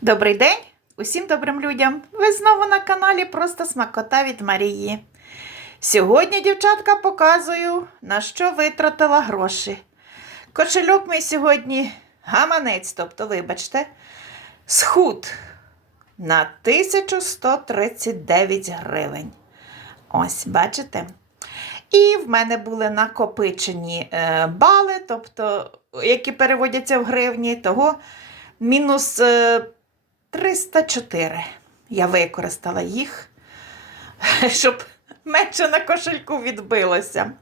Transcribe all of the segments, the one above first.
Добрий день усім добрим людям! Ви знову на каналі Просто Смакота від Марії. Сьогодні, дівчатка, показую, на що витратила гроші. Кошельок мій сьогодні гаманець, тобто, вибачте, схуд на 1139 гривень. Ось, бачите? І в мене були накопичені е, бали, тобто, які переводяться в гривні, того мінус е, 304. Я використала їх, щоб менше на кошельку відбилося.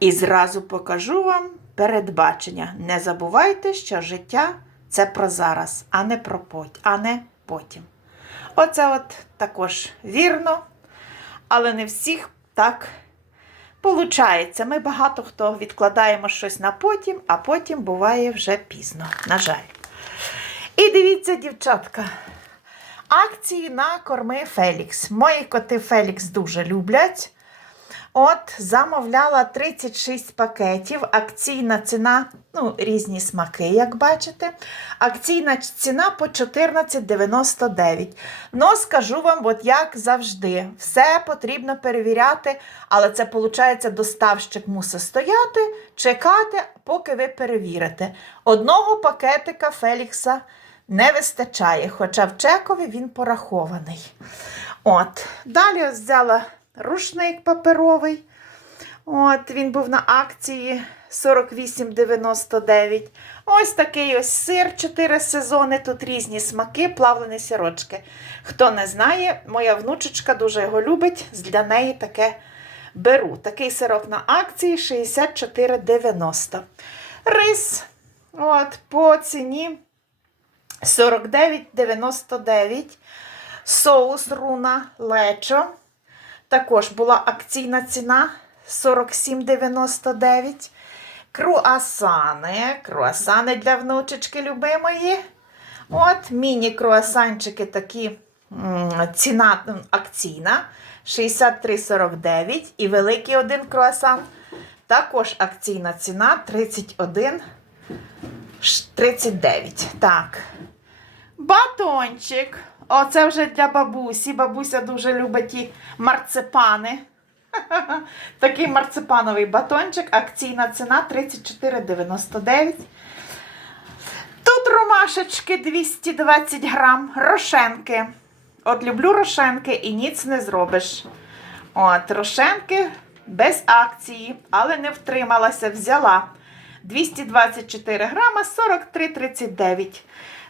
І зразу покажу вам передбачення. Не забувайте, що життя це про зараз, а не про потім. А не потім. Оце от також вірно, але не всіх так получається. Ми багато хто відкладаємо щось на потім, а потім буває вже пізно. На жаль. І дивіться, дівчатка. Акції на корми Фелікс. Мої коти Фелікс дуже люблять. От, замовляла 36 пакетів. Акційна ціна, ну, різні смаки, як бачите. Акційна ціна по 14,99. Ну, скажу вам, от як завжди, все потрібно перевіряти, але це, виходить, доставщик мусить стояти, чекати, поки ви перевірите. Одного пакетика Фелікса не вистачає, хоча в чекові він порахований. От. Далі взяла рушник паперовий. От, Він був на акції 48,99. Ось такий ось сир, 4 сезони. Тут різні смаки, плавлені сірочки. Хто не знає, моя внучечка дуже його любить. Для неї таке беру. Такий сирок на акції 64,90. Рис от, по ціні 49,99. Соус руна лечо. Також була акційна ціна 47,99. Круасани. Круасани для внучечки любимої. От, міні-круасанчики такі ціна акційна 63,49. І великий один круасан. Також акційна ціна 31. 39. Так. Батончик. Оце вже для бабусі. Бабуся дуже любить ті марципани. Такий марципановий батончик. Акційна ціна 34,99. Тут ромашечки 220 грам. Рошенки. От люблю рошенки і ніц не зробиш. От, рошенки без акції, але не втрималася, взяла. 224 грама 43,39.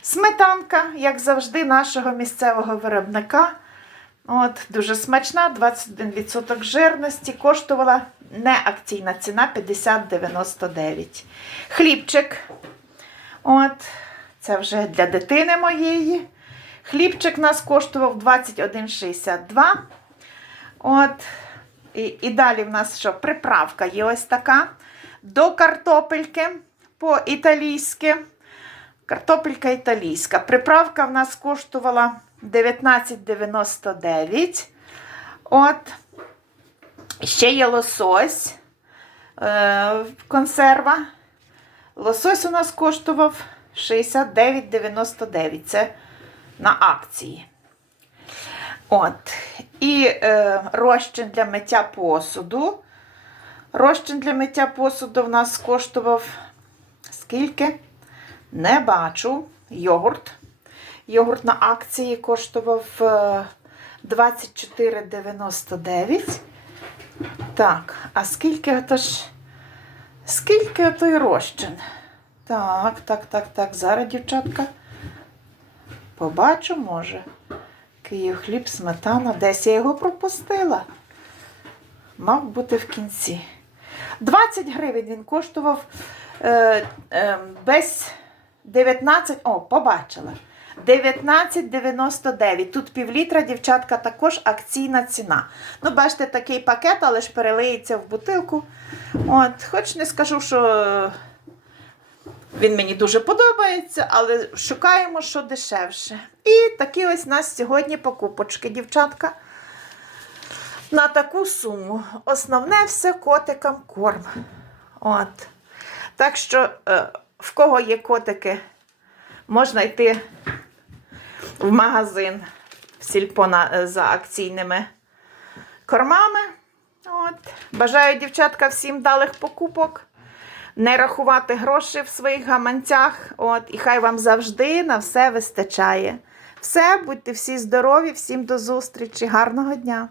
Сметанка, як завжди, нашого місцевого виробника. От, Дуже смачна, 21% жирності. Коштувала не акційна ціна 50,99. Хлібчик. От, Це вже для дитини моєї. Хлібчик нас коштував 21,62. От. І, і далі в нас що? Приправка є ось така. До картопельки по-італійськи. Картопелька італійська. Приправка в нас коштувала 19,99. От. Ще є лосось е, консерва. Лосось у нас коштував 69,99. Це на акції. От. І е, розчин для миття посуду. Розчин для миття посуду в нас коштував скільки? Не бачу. Йогурт. Йогурт на акції коштував е, 24,99. Так, а скільки ото ж? Скільки ото й розчин? Так, так, так, так. Зараз, дівчатка. Побачу, може. Київ хліб, сметана. Десь я його пропустила. Мав бути в кінці. 20 гривень він коштував е, е, без 19. О, побачила. 19,99. Тут півлітра, дівчатка, також акційна ціна. Ну, бачите, такий пакет, але ж перелиється в бутилку. От, Хоч не скажу, що він мені дуже подобається, але шукаємо, що дешевше. І такі ось у нас сьогодні покупочки, дівчатка. На таку суму. Основне все котикам корм. От. Так що, е, в кого є котики, можна йти в магазин в сільпо на- е, за акційними кормами. От. Бажаю, дівчатка, всім далих покупок. Не рахувати гроші в своїх гаманцях. От, і хай вам завжди на все вистачає. Все, будьте всі здорові, всім до зустрічі, гарного дня!